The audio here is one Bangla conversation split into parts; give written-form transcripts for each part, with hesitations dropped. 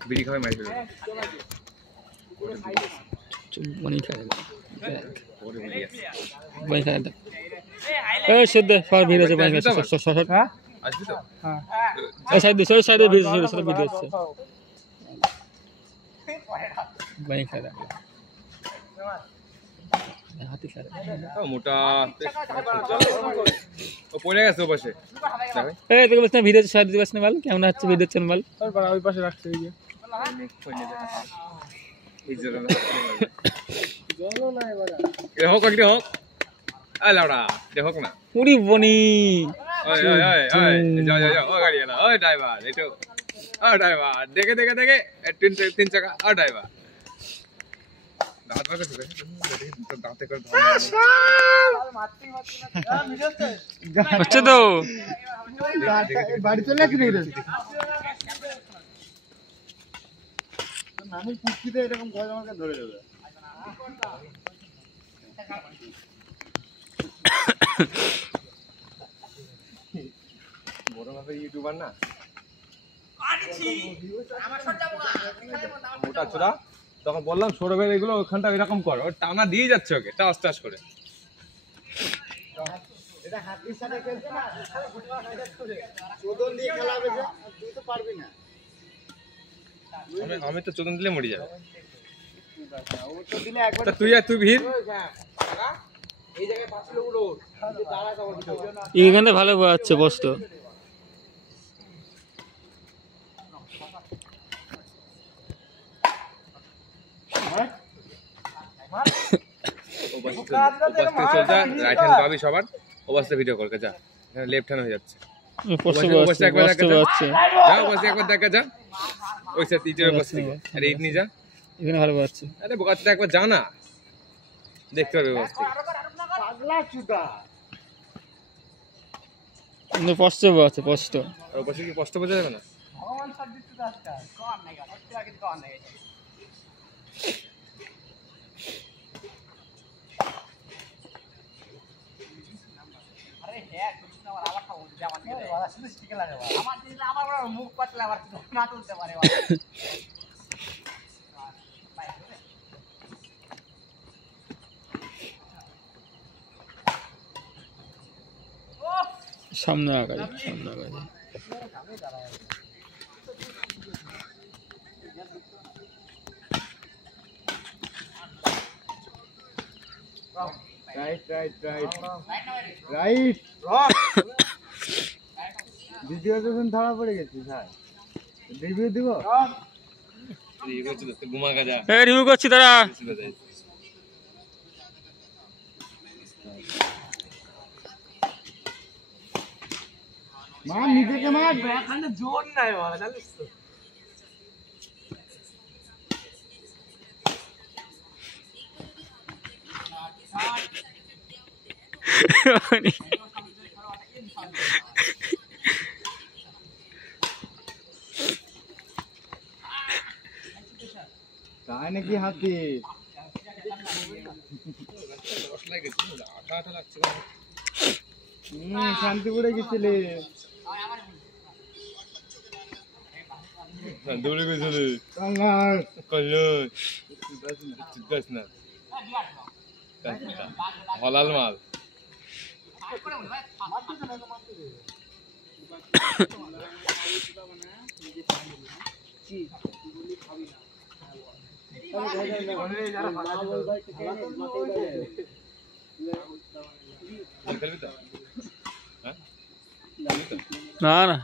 বিড়ি খাবে মারি ফেলবে বনি খায় বনি খায় এই সদ্য সব ভিড় আছে বনি খায় হ্যাঁ আসবি তো হ্যাঁ এই সাইডে ভিড় আছে সাথে ভিড় আছে বনি খায় হাতি খায় মোটা ও পড়ে গেছে ও পাশে এই দেখো বসনা ভিড় আছে সাইডে বসনা বল কেমন আছে ভিড় আছে বল ওই পাশে রাখছে এই যে হোক একটু হোক লাউডা হোক না পুরি বনি গাড়ি এলা ওই ড্রাইভার একটু ড্রাইভার দেখে তিন চাকা ড্রাইভার দাঁতে করে আচ্ছা তো বাড়ি চলে আসছি নামের কুস্তিতে এরকম ভয় আমাকে ধরে দেবে বড় ভাবে ইউটিউবার না মোটা ছোড়া তখন বললাম সৌরভের এগুলো ওখানটা এরকম কর ওর টানা দিয়ে যাচ্ছে ওকে টাস করে এটা হাতির সাথে খেলছে না চোদন দিয়ে খেলাবে যে তুই তো পারবি না আমি তো চোদন দিলে মরে যাবে ও তো দিলে একবার তুই ভিড় এই জায়গায় পাঁচ লোক উড়ো দাঁড়া কবর এখানে ভালো আছে বস্ত রাইট হ্যান্ড পাবি সবার ওবাসে ভিডিও কর যা লেফট হ্যান্ড হয়ে যাচ্ছে একবার দেখা যা ওই সাথে টিচারের বস থেকে আরে ইডনি যা এখানে ভালো আছে আরে বোকাচটা একবার যা না দেখতে পারবে বস পাগলা চুদা কিন্তু কষ্ট আছে কষ্ট আর ওপাশে কি কষ্ট বোঝা যাবে না ভগবান সব দিতে দাসটা কোন নাই গা সত্যি আগে কোন নাই আরে হ্যাঁ কিছু না আবার খাবো জামা দিয়ে ওরা শুধু স্টিকে লাগাবো আমার দিলে আবার ওরা মুখ পাতলে আবার না তুলতে পারে সামনে আগাই রাইট দ্বিতীয় যখন ধরা পড়ে গেছি স্যার রিভিউ দিব ঘুমা গাজা এই রিভিউ করছি তারা মা নিজেকে মার এখানে জোর নাই বাবা জানিস তো তাই নাকি হাতি শান্তিপুরে গেছিলে দৌড়ে গেছিলে হলাল মাল না না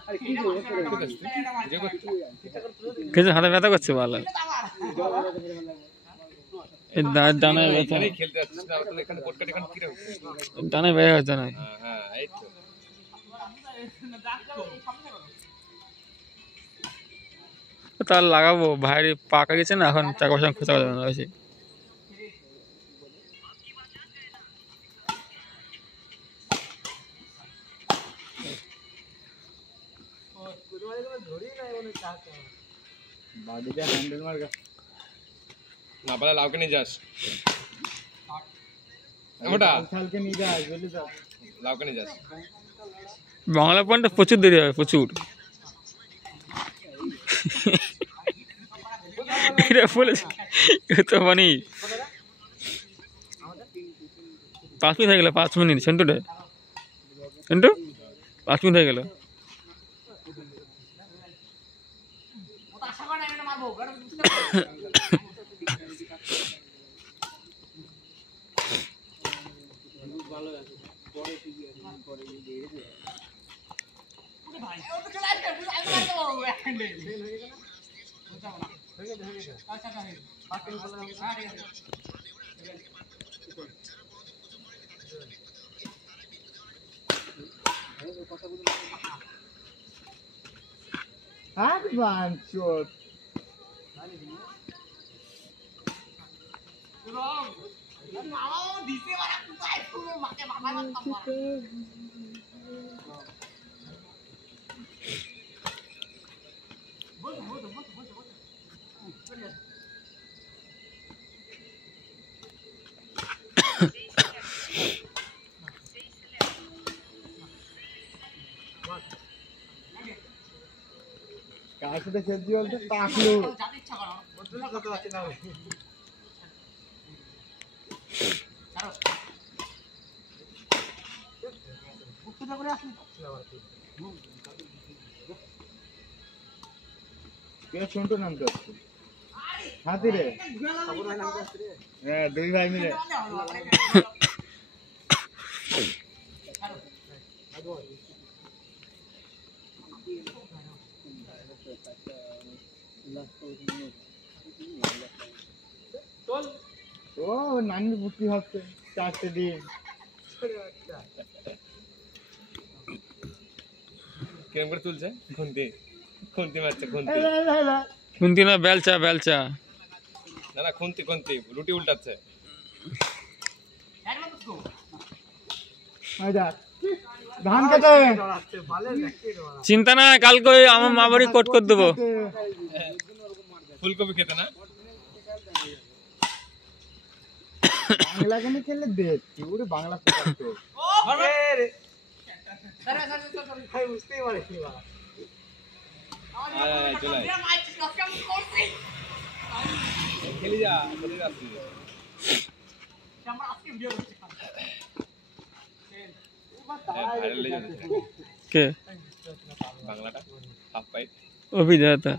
কিছু হাতে ব্যথা করছে ভালো ডানায় ব্যথা ডানায় ব্যথা হচ্ছে না তার লাগাবো ভাইয়ের পাকা গেছে না এখন টাকা পয়সা খোঁচা যাবে না বেশি না পারলে লাউকে নিয়ে যাস লাউকে নিয়ে যাস বাংলা পয়েন্টে প্রচুর দেরি হবে প্রচুর রে বলেছে এ তো মানে 5 মিনিট হয়ে গেল 5 মিনিট সেন্টুটা সেন্টু 5 মিনিট হয়ে গেল ওটা আশা করে না এটা মারবো গাড়ি বুঝতে ভালো আছে পরে টিভি পরে দিয়ে গেছে ওরে ভাই ও তো চলে আসবে আমি মারতে পারবো হ্যান্ডেল ফেল হয়ে গেল বুঝাও না হয়ে গেছে আচ্ছা আচ্ছা বাকি বললাম হ্যাঁ ঠিক আছে Advantage. মামাও দিতে পারে কোথায় তুমি মাকে মামা মারতাম না বল বল বল বল বল কার সাথে খেলছি বলতে টাকলু যাতে ইচ্ছা করো বন্ধু কত আছে না ছাড়ো বুকটা করে আসলে কে শুনতো নাম তো হাতি রে হ্যাঁ দুই ভাই মিলে ও নানি বুদ্ধি হচ্ছে 4টে দিন কেমন করে তুলছে খুন্তি খুন্তি মারছে খুন্তি খুন্তি না বেলচা বেলচা না না খুন্তি খুন্তি রুটি উল্টাচ্ছে একদম তো মজা ধান কাটে চিন্তা না কালকে ওই আমার মা বাড়ি কোট করে দেবো ফুলকপি খেতে না বাংলা গানে খেলে দেখ কি ওরে বাংলা পড়াতে ও রে আরে ভাই বুঝতেই পারে কি বাবা আয় চলে আয় মাইক কম করছি খেলি যা কোথায় যাচ্ছিস আমরা আজকে ভিডিও করছি ভাইরাল হয়ে যাবে কে বাংলাটা হাফ পাইট অভিজাতা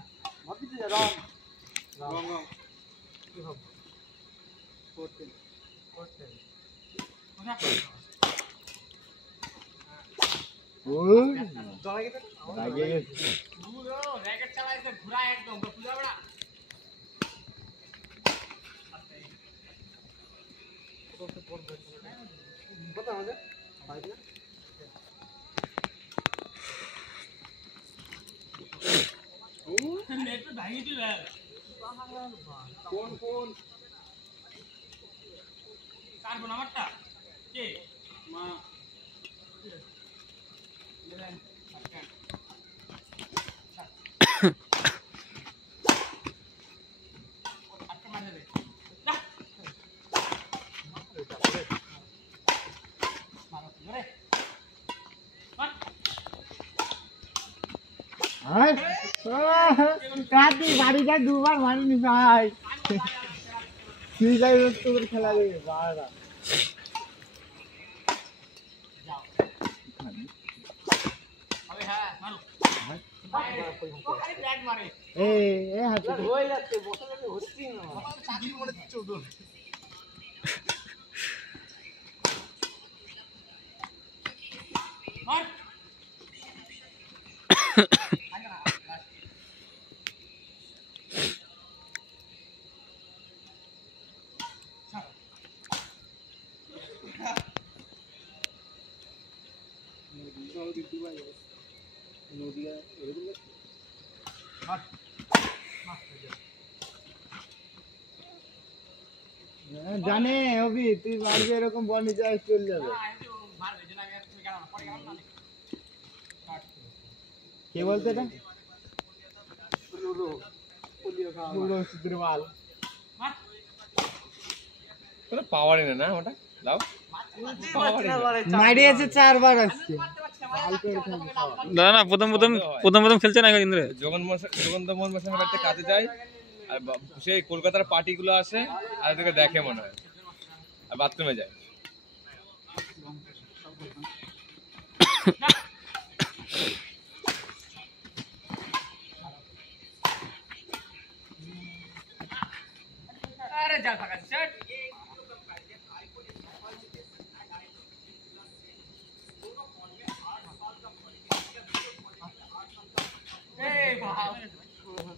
ভাবিতে যা রং রং কি হবে করতে করতে ওই চলে গেছে লাগে গেছে পুরো র‍্যাকেট চালাইছে ঘুরা একদম বুঝা বড়া কত আমাদের বাইক না নেট তো ভাঙি দিল কোন কোন কার কোন আমারটা কে মা আর কাটি বাড়িটা দুবার মারিনি ভাই ঠিক আছে তোর খেলা দেবে বাড়া अबे हां मारो वो खाली ब्लैक मारे এ এ হাতে ওই যাচ্ছে বসে যাবে হচ্ছি না সাথী মনে 14 মার জানে অভি তুই মারবি এরকম বল নিচে চলে যাবে কে বলতে এটা পুরো সুদ্রমাল কোনো পাওয়ারই না ওটা দাও মারিয়েছে 4 বার আজকে না না প্রথম প্রথম খেলছে না ইন্দ্র জগন মোহন মশাই বাড়িতে কাজে যায় আর সেই কলকাতার পার্টিগুলো আসে আর তোকে দেখে মনে হয় আর বাথরুমে যায়। আরে যা ফাঁকা চট এই বাবা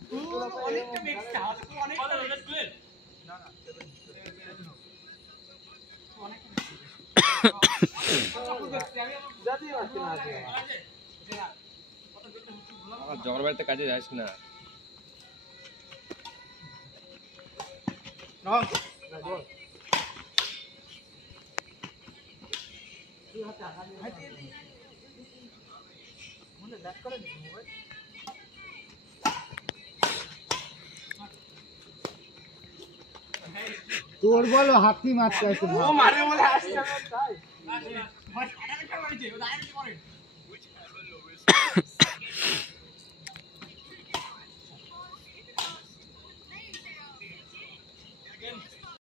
তুই অনেকটা মিক্স আছে অনেকটা না না আমার জগর বাড়িতে কাজে যাস না। তোর বলো হাতি মারতে আসে ও মারে বলে আসছে না তাই ভাই আটা খেলা হইছে ও ডাইরেক্ট করে